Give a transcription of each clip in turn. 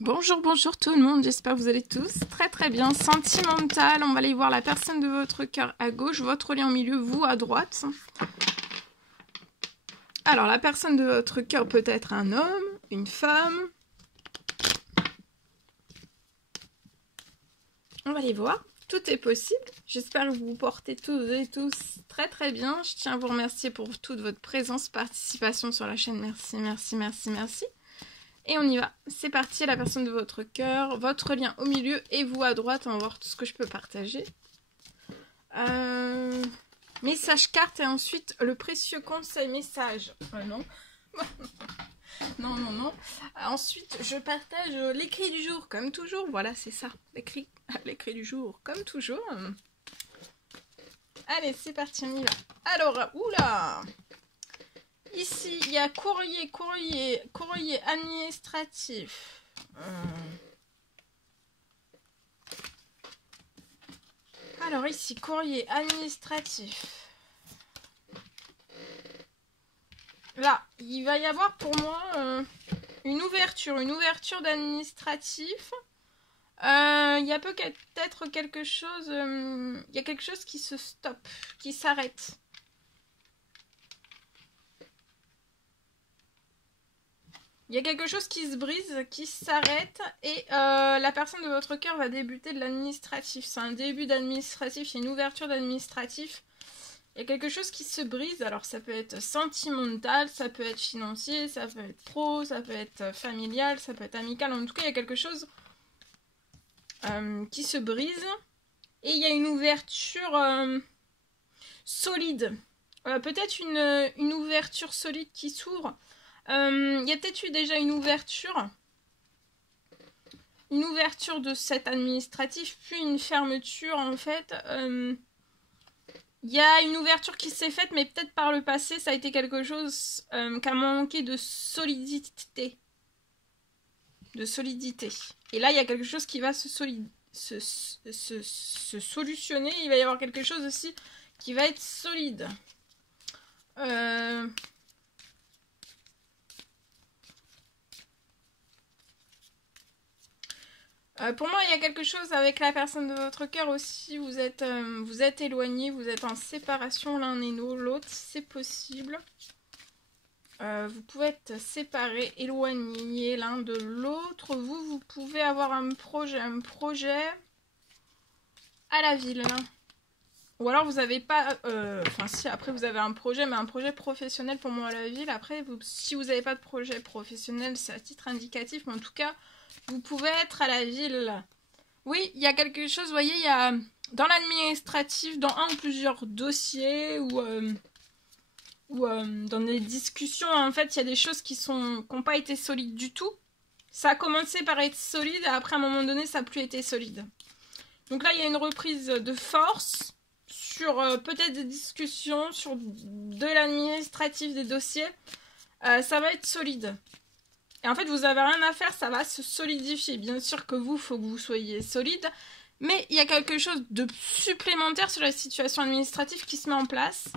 Bonjour, bonjour tout le monde, j'espère que vous allez tous très bien. Sentimental, on va aller voir la personne de votre cœur à gauche, votre lien au milieu, vous à droite. Alors, la personne de votre cœur peut être un homme, une femme. On va les voir, tout est possible. J'espère que vous vous portez tous et tous très bien. Je tiens à vous remercier pour toute votre présence, participation sur la chaîne. Merci. Et on y va, c'est parti, la personne de votre cœur, votre lien au milieu et vous à droite, on va voir tout ce que je peux partager. Message carte et ensuite le précieux conseil message. Non. non. Ensuite, je partage l'écrit du jour, comme toujours. Voilà, c'est ça, l'écrit du jour, comme toujours. Allez, c'est parti, on y va. Alors, oula! Ici, il y a courrier administratif. Alors ici, courrier administratif. Là, il va y avoir pour moi une ouverture d'administratif. Il y a peut-être quelque chose, il y a quelque chose qui se stoppe, qui s'arrête. Il y a quelque chose qui se brise, qui s'arrête et la personne de votre cœur va débuter de l'administratif. C'est un début d'administratif, il y a une ouverture d'administratif. Il y a quelque chose qui se brise, alors ça peut être sentimental, ça peut être financier, ça peut être pro, ça peut être familial, ça peut être amical. En tout cas, il y a quelque chose qui se brise et il y a une ouverture solide. Peut-être une ouverture solide qui s'ouvre. Il y a peut-être eu déjà une ouverture de cet administratif, puis une fermeture en fait. Il y a une ouverture qui s'est faite, mais peut-être par le passé, ça a été quelque chose qui a manqué de solidité. Et là, il y a quelque chose qui va se solutionner. Il va y avoir quelque chose aussi qui va être solide. Pour moi, il y a quelque chose avec la personne de votre cœur aussi. Vous êtes éloignés, vous êtes en séparation l'un et l'autre. C'est possible. Vous pouvez être séparés, éloignés l'un de l'autre. Vous pouvez avoir un projet à la ville. Ou alors vous n'avez pas... Enfin si, après vous avez un projet, mais un projet professionnel pour moi à la ville. Après, si vous n'avez pas de projet professionnel, c'est à titre indicatif, mais en tout cas... Vous pouvez être à la ville. Oui, il y a quelque chose, vous voyez, il y a dans l'administratif, dans un ou plusieurs dossiers ou dans des discussions, en fait, il y a des choses qui n'ont pas été solides du tout. Ça a commencé par être solide et après, à un moment donné, ça n'a plus été solide. Donc là, il y a une reprise de force sur peut-être des discussions, sur de l'administratif, des dossiers. Ça va être solide. Et en fait, vous n'avez rien à faire, ça va se solidifier. Bien sûr que il faut que vous soyez solide. Mais il y a quelque chose de supplémentaire sur la situation administrative qui se met en place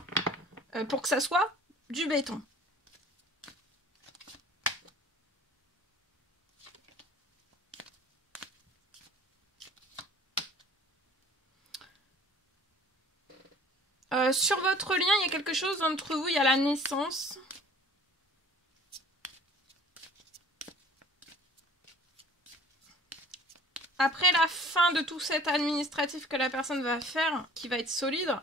pour que ça soit du béton. Sur votre lien, il y a quelque chose entre vous, il y a la naissance. Après la fin de tout cet administratif que la personne va faire, qui va être solide,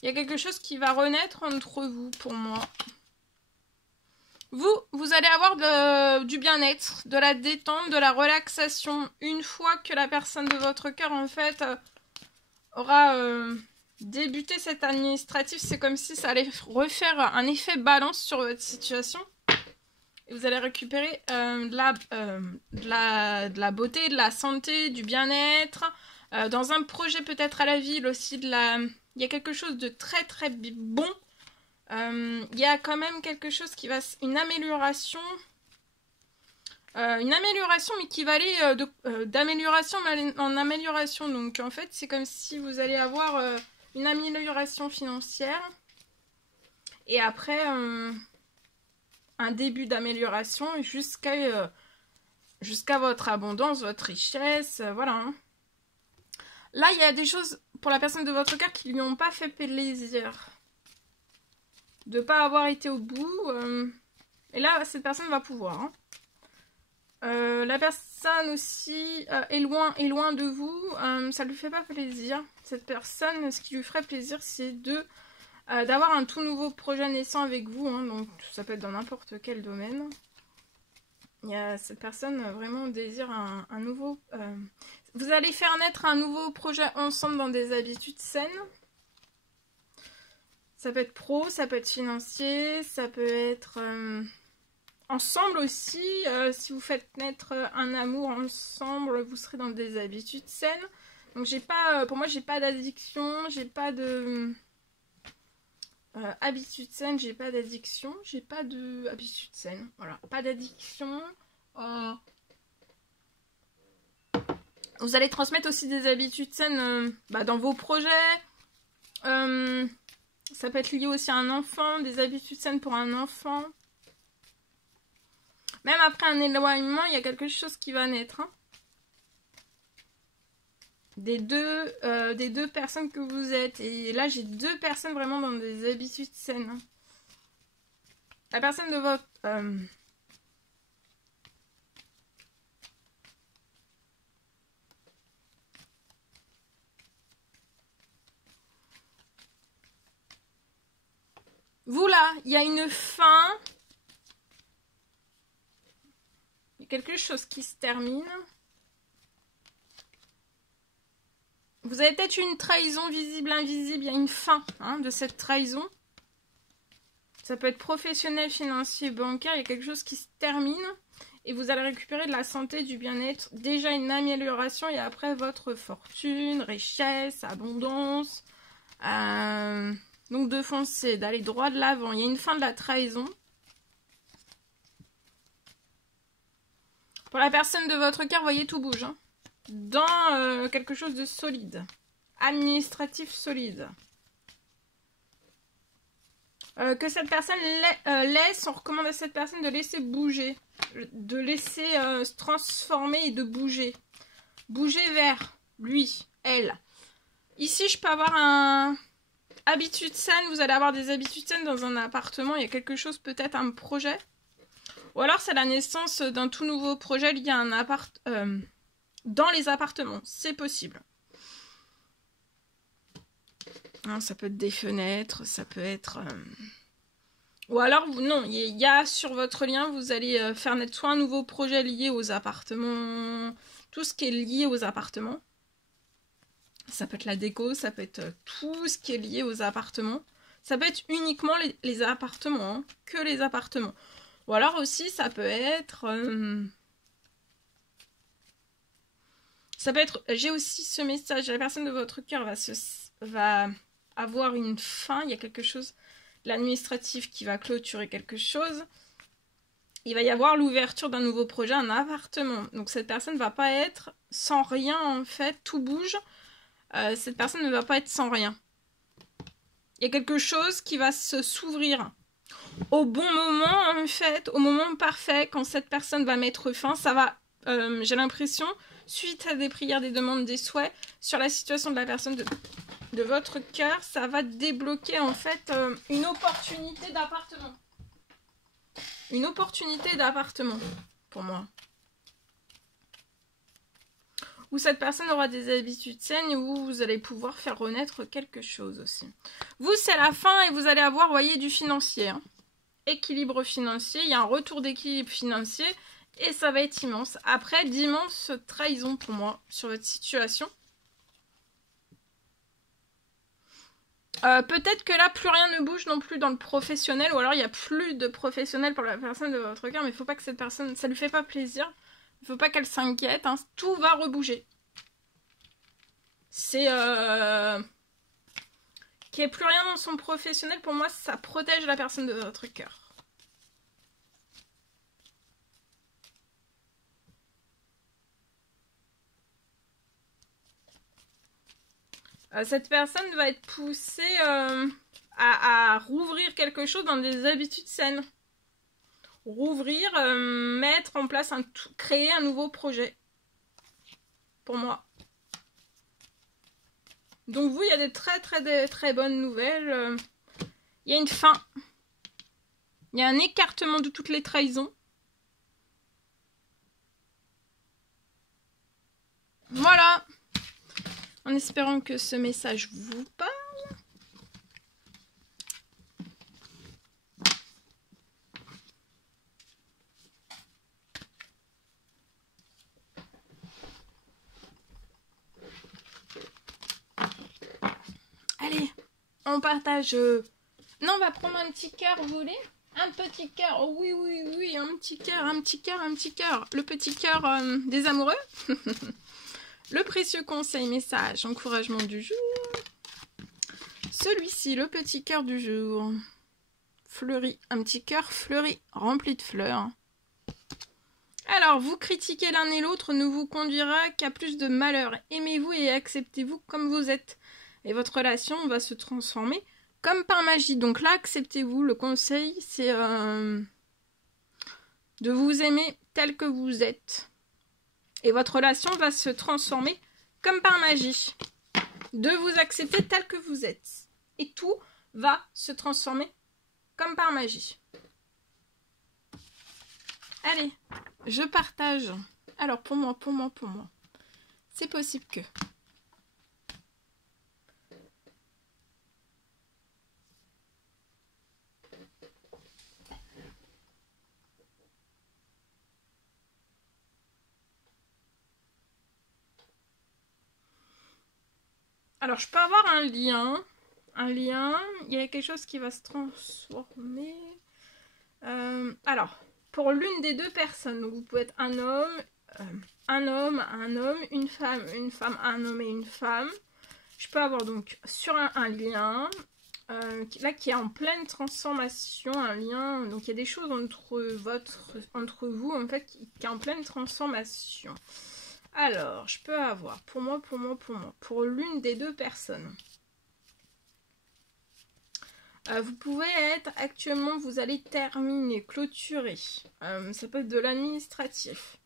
il y a quelque chose qui va renaître entre vous, pour moi. Vous allez avoir du bien-être, de la détente, de la relaxation. Une fois que la personne de votre cœur, en fait, aura débuté cet administratif, c'est comme si ça allait refaire un effet balance sur votre situation. Et vous allez récupérer de la beauté, de la santé, du bien-être. Dans un projet peut-être à la ville aussi, il y a quelque chose de très bon. Il y a quand même quelque chose qui va... Une amélioration, mais qui va aller d'amélioration en amélioration. Donc en fait, c'est comme si vous allez avoir une amélioration financière. Et après... un début d'amélioration jusqu'à jusqu'à votre abondance, votre richesse, voilà. Hein. Là, il y a des choses pour la personne de votre cœur qui lui ont pas fait plaisir. De pas avoir été au bout. Et là, cette personne va pouvoir. Hein. La personne aussi est loin de vous. Ça lui fait pas plaisir. Cette personne, ce qui lui ferait plaisir, c'est d'avoir un tout nouveau projet naissant avec vous. Hein. Donc, ça peut être dans n'importe quel domaine. Il y a cette personne vraiment désire un nouveau... Vous allez faire naître un nouveau projet ensemble dans des habitudes saines. Ça peut être pro, ça peut être financier, ça peut être ensemble aussi. Si vous faites naître un amour ensemble, vous serez dans des habitudes saines. Donc pour moi, j'ai pas d'addiction, j'ai pas de habitudes saines, j'ai pas d'addiction, j'ai pas de habitudes saines. Voilà, pas d'addiction. Vous allez transmettre aussi des habitudes saines dans vos projets. Ça peut être lié aussi à un enfant, des habitudes saines pour un enfant. Même après un éloignement, il y a quelque chose qui va naître. Hein. Des deux personnes que vous êtes. Et là, j'ai 2 personnes vraiment dans des habitudes saines. Hein. La personne de votre... Vous là, il y a une fin. Il y a quelque chose qui se termine. Vous avez peut-être une trahison visible, invisible. Il y a une fin de cette trahison. Ça peut être professionnel, financier, bancaire. Il y a quelque chose qui se termine. Et vous allez récupérer de la santé, du bien-être. Déjà une amélioration. Et après votre fortune, richesse, abondance. Donc de foncer, d'aller droit de l'avant. Il y a une fin de la trahison. Pour la personne de votre cœur, voyez, tout bouge. Hein. Dans quelque chose de solide. Administratif solide. Que cette personne laisse, on recommande à cette personne de laisser bouger. De laisser se transformer et de bouger. Bouger vers lui, elle. Ici, je peux avoir un... Habitude saine, vous allez avoir des habitudes saines dans un appartement. Il y a quelque chose, peut-être un projet. Ou alors c'est la naissance d'un tout nouveau projet lié à un appart... dans les appartements. C'est possible. Hein, ça peut être des fenêtres, ça peut être... Ou alors, non, il y a sur votre lien, vous allez faire naître soit un nouveau projet lié aux appartements, tout ce qui est lié aux appartements. Ça peut être la déco, ça peut être tout ce qui est lié aux appartements. Ça peut être uniquement les appartements, hein, que les appartements. Ou alors aussi, ça peut être... ça peut être... J'ai aussi ce message, la personne de votre cœur va avoir une fin, il y a quelque chose, l'administratif qui va clôturer quelque chose. Il va y avoir l'ouverture d'un nouveau projet, un appartement. Donc cette personne ne va pas être sans rien en fait, tout bouge. Cette personne ne va pas être sans rien. Il y a quelque chose qui va s'ouvrir au bon moment en fait, au moment parfait, quand cette personne va mettre fin. Ça va, j'ai l'impression, suite à des prières, des demandes, des souhaits, sur la situation de la personne de votre cœur, ça va débloquer en fait une opportunité d'appartement. Une opportunité d'appartement, pour moi. Où cette personne aura des habitudes saines et où vous allez pouvoir faire renaître quelque chose aussi. Vous, c'est la fin et vous allez avoir, vous voyez, du financier. Hein. Équilibre financier, il y a un retour d'équilibre financier et ça va être immense. Après, d'immenses trahisons pour moi sur votre situation. Peut-être que là, plus rien ne bouge non plus dans le professionnel ou alors il n'y a plus de professionnel pour la personne de votre cœur, mais il ne faut pas que cette personne, ça lui fait pas plaisir. Il ne faut pas qu'elle s'inquiète, hein. Tout va rebouger. C'est... qu'il n'y ait plus rien dans son professionnel, pour moi, ça protège la personne de votre cœur. Cette personne va être poussée à rouvrir quelque chose dans des habitudes saines. rouvrir, mettre en place, créer un nouveau projet. Pour moi. Donc vous, il y a des très bonnes nouvelles. Il y a une fin. Il y a un écartement de toutes les trahisons. Voilà. En espérant que ce message vous parle. Allez, on partage. Non, on va prendre un petit cœur, vous voulez? Un petit cœur, oh, oui, un petit cœur. Le petit cœur des amoureux. Le précieux conseil, message, encouragement du jour. Celui-ci, le petit cœur du jour. Fleuri, un petit cœur fleuri, rempli de fleurs. Alors, vous critiquer l'un et l'autre ne vous conduira qu'à plus de malheur. Aimez-vous et acceptez-vous comme vous êtes. Et votre relation va se transformer comme par magie. Donc là, acceptez-vous. Le conseil, c'est de vous aimer tel que vous êtes. Et votre relation va se transformer comme par magie. De vous accepter tel que vous êtes. Et tout va se transformer comme par magie. Allez, je partage. Alors, pour moi. C'est possible que... Alors, je peux avoir un lien. Il y a quelque chose qui va se transformer. Alors, pour l'une des deux personnes, donc vous pouvez être un homme, une femme, un homme et une femme. Je peux avoir donc sur un lien, là qui est en pleine transformation, un lien, donc il y a des choses entre vous en fait qui est en pleine transformation. Alors, je peux avoir, pour l'une des deux personnes. Vous pouvez être, actuellement, vous allez terminer, clôturer. Ça peut être de l'administratif.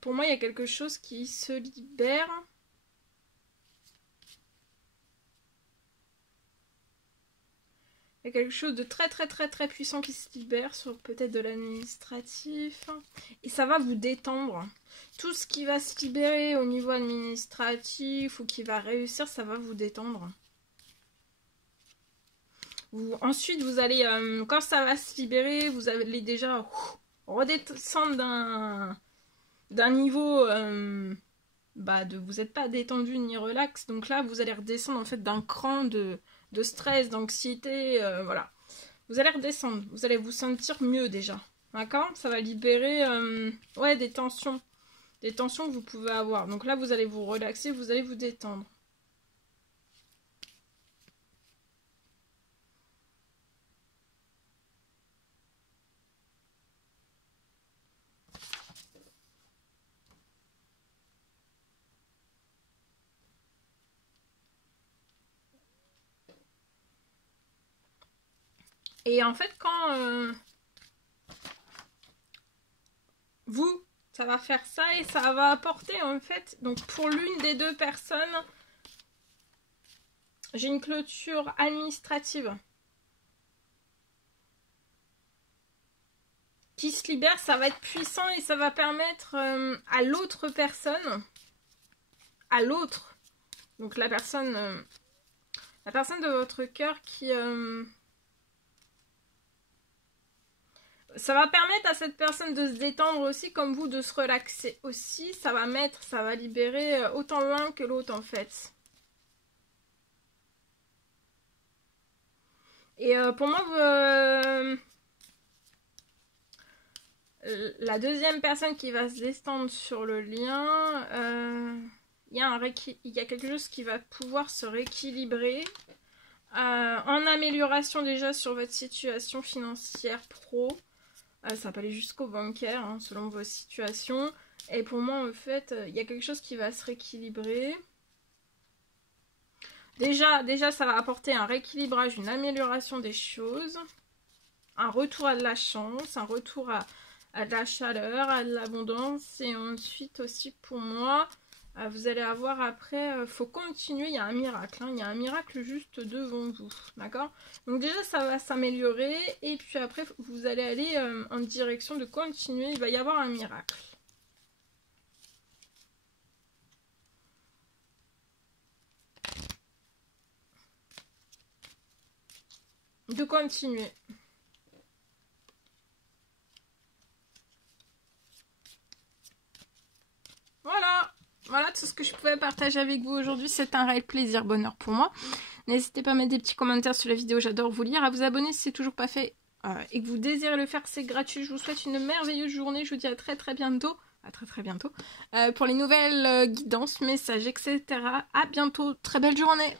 Pour moi, il y a quelque chose qui se libère. Il y a quelque chose de très puissant qui se libère sur peut-être de l'administratif. Et ça va vous détendre. Tout ce qui va se libérer au niveau administratif ou qui va réussir, ça va vous détendre. Ensuite, vous allez, quand ça va se libérer, vous allez déjà redescendre d'un niveau... vous n'êtes pas détendu ni relax. Donc là, vous allez redescendre en fait d'un cran de stress, d'anxiété, voilà. Vous allez redescendre, vous allez vous sentir mieux déjà, d'accord? Ça va libérer, des tensions que vous pouvez avoir. Donc là, vous allez vous relaxer, vous allez vous détendre. Et en fait, quand ça va faire ça et ça va apporter en fait, donc pour l'une des deux personnes, j'ai une clôture administrative qui se libère, ça va être puissant et ça va permettre à l'autre personne, donc la personne de votre cœur qui... ça va permettre à cette personne de se détendre aussi, comme vous, de se relaxer aussi. Ça va libérer autant l'un que l'autre, en fait. Et pour moi, la deuxième personne qui va se détendre sur le lien, il y a quelque chose qui va pouvoir se rééquilibrer. En amélioration déjà sur votre situation financière pro. Ça peut aller jusqu'au bancaire, hein, selon vos situations. Et pour moi, en fait, il y a quelque chose qui va se rééquilibrer. Déjà, ça va apporter un rééquilibrage, une amélioration des choses, un retour à de la chance, un retour à de la chaleur, à de l'abondance. Et ensuite aussi pour moi, vous allez avoir après, faut continuer, il y a un miracle, hein, il y a un miracle juste devant vous, d'accord? Donc déjà ça va s'améliorer et puis après vous allez aller en direction de continuer, il va y avoir un miracle. De continuer. Voilà tout ce que je pouvais partager avec vous aujourd'hui. C'est un réel plaisir, bonheur pour moi. N'hésitez pas à mettre des petits commentaires sur la vidéo, j'adore vous lire. À vous abonner si c'est toujours pas fait et que vous désirez le faire, c'est gratuit. Je vous souhaite une merveilleuse journée. Je vous dis à très bientôt. À très bientôt. Pour les nouvelles guidances, messages, etc. À bientôt. Très belle journée.